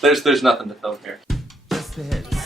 There's nothing to film here. Just the hits.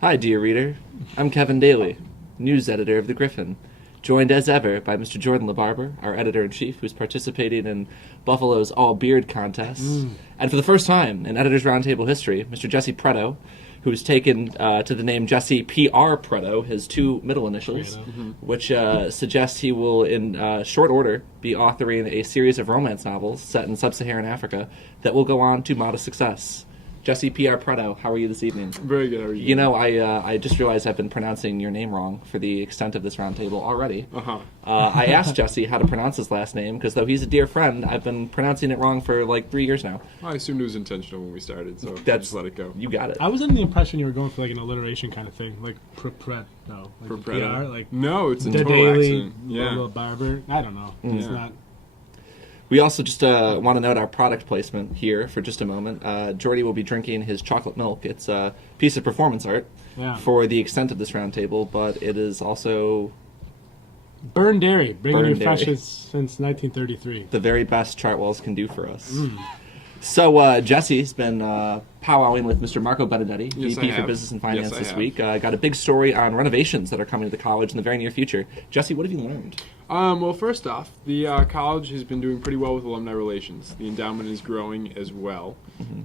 Hi, dear reader. I'm Kevin Daly, news editor of the Griffin, joined as ever by Mr. Jordan LaBarber, our editor-in-chief, who's participating in Buffalo's all-beard contest. And for the first time in Editors Roundtable history, Mr. Jesse Preto, who's taken to the name Jesse P.R. Preto, his two middle initials, which suggests he will, in short order, be authoring a series of romance novels set in sub-Saharan Africa that will go on to modest success. Jesse P.R. Preto, how are you this evening? Very good, how are you? You know, I just realized I've been pronouncing your name wrong for the extent of this roundtable already. I asked Jesse how to pronounce his last name, because though he's a dear friend, I've been pronouncing it wrong for like 3 years now. I assumed it was intentional when we started, so just let it go. You got it. I was under the impression you were going for like an alliteration kind of thing, like Pret. No, like PR, like no, it's a the total Daily, accent. Yeah. Little Barber. I don't know. It's not. We also just want to note our product placement here for just a moment. Jordy will be drinking his chocolate milk. It's a piece of performance art for the extent of this roundtable, but it is also Burned Dairy, bringing you Dairy. freshness since 1933. the very best Chartwells can do for us. So Jesse's been powwowing with Mr. Marco Benedetti, Yes, VP I for have. Business and Finance Yes, I this have. week. Got a big story on renovations that are coming to the college in the very near future. Jesse, what have you learned? Well, first off, the college has been doing pretty well with alumni relations. The endowment is growing as well.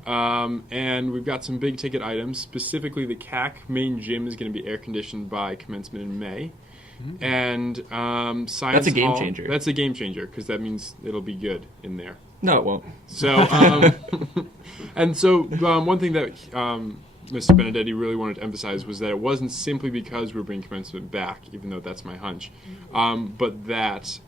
And we've got some big ticket items. Specifically, the CAC main gym is going to be air conditioned by commencement in May. And Science That's a game Hall- changer. That's a game changer because that means it'll be good in there. No, it won't. So, one thing that Mr. Benedetti really wanted to emphasize was that it wasn't simply because we're bringing commencement back, even though that's my hunch, but that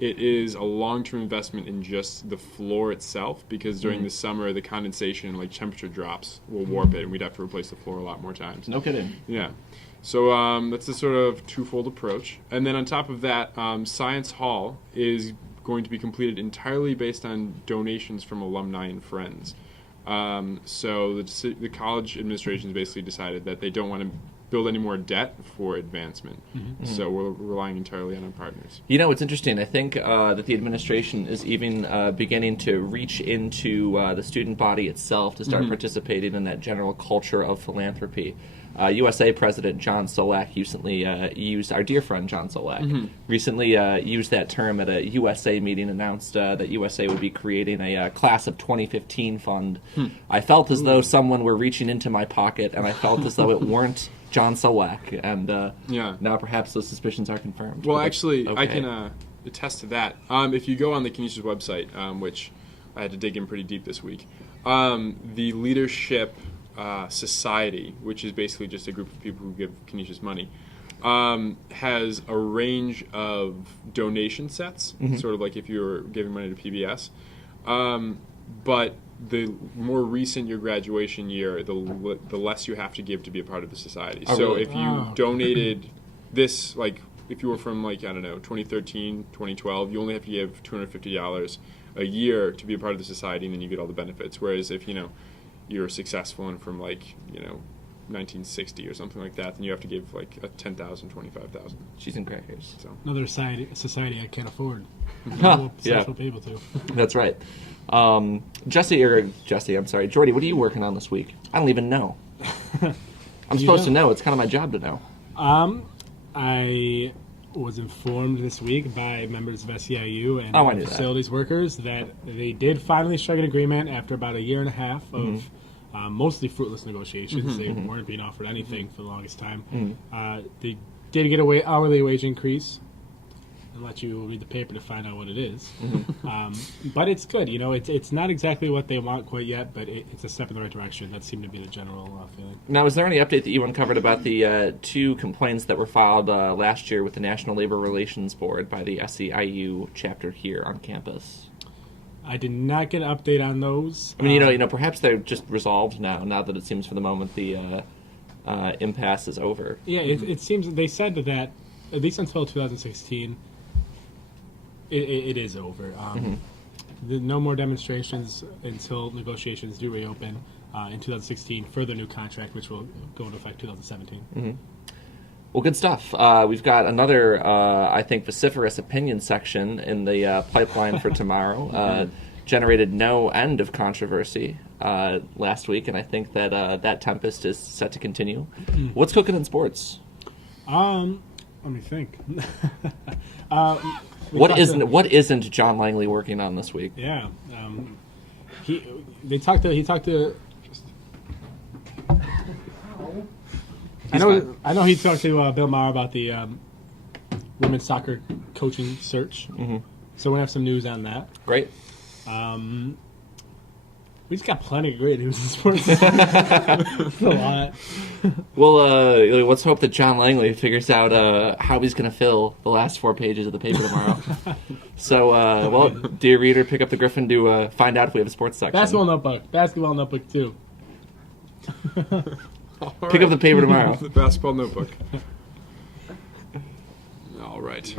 it is a long-term investment in just the floor itself, because during the summer, the condensation and temperature drops will warp it, and we'd have to replace the floor a lot more times. No kidding. Yeah. So that's a sort of twofold approach. And then on top of that, Science Hall is going to be completed entirely based on donations from alumni and friends. So the college administration has basically decided that they don't want to build any more debt for advancement. So we're relying entirely on our partners. You know, it's interesting. I think that the administration is even beginning to reach into the student body itself to start participating in that general culture of philanthropy. USA President John Solak recently used, our dear friend John Solak, recently used that term at a USA meeting, announced that USA would be creating a class of 2015 fund. I felt as though someone were reaching into my pocket, and I felt as though it weren't John Solak, and now perhaps those suspicions are confirmed. Well, But actually, okay. I can attest to that. If you go on the Canisius website, which I had to dig in pretty deep this week, the leadership society, which is basically just a group of people who give Canisius money, has a range of donation sets, sort of like if you're giving money to PBS. But the more recent your graduation year, the less you have to give to be a part of the society. Oh, so really? if you donated this, if you were from 2013, 2012, you only have to give $250 a year to be a part of the society, and then you get all the benefits. Whereas if you're successful and from 1960 or something like that, then you have to give a $10,000, $25,000. Cheese and crackers. So Another society I can't afford. Yeah. Special people too. That's right. Jesse, I'm sorry, Jordy, what are you working on this week? I don't even know. I'm supposed to know. It's kind of my job to know. I was informed this week by members of SEIU and I knew that. facilities workers that they did finally strike an agreement after about a year and a half of mostly fruitless negotiations. They weren't being offered anything for the longest time. They did get a hourly wage increase. I'll let you read the paper to find out what it is. But it's good. It's not exactly what they want quite yet, but it's a step in the right direction. That seemed to be the general feeling. Now, is there any update that you uncovered about the two complaints that were filed last year with the National Labor Relations Board by the SEIU chapter here on campus? I did not get an update on those. I mean, perhaps they're just resolved now that it seems for the moment the impasse is over. Yeah, it seems they said that at least until 2016, It is over. No more demonstrations until negotiations do reopen in 2016 for the new contract, which will go into effect 2017. Well, good stuff. We've got another, I think, vociferous opinion section in the pipeline for tomorrow. Generated no end of controversy last week, and I think that that tempest is set to continue. What's cooking in sports? Let me think. What isn't John Langley working on this week? Yeah, he talked to. I know he talked to Bill Maher about the women's soccer coaching search. So we have some news on that. Great. We just got plenty of great news in sports. It's a lot. Well, let's hope that John Langley figures out how he's going to fill the last 4 pages of the paper tomorrow. So, well, dear reader, pick up the Griffin to find out if we have a sports section. Basketball notebook too. Pick up the paper tomorrow. The basketball notebook. All right.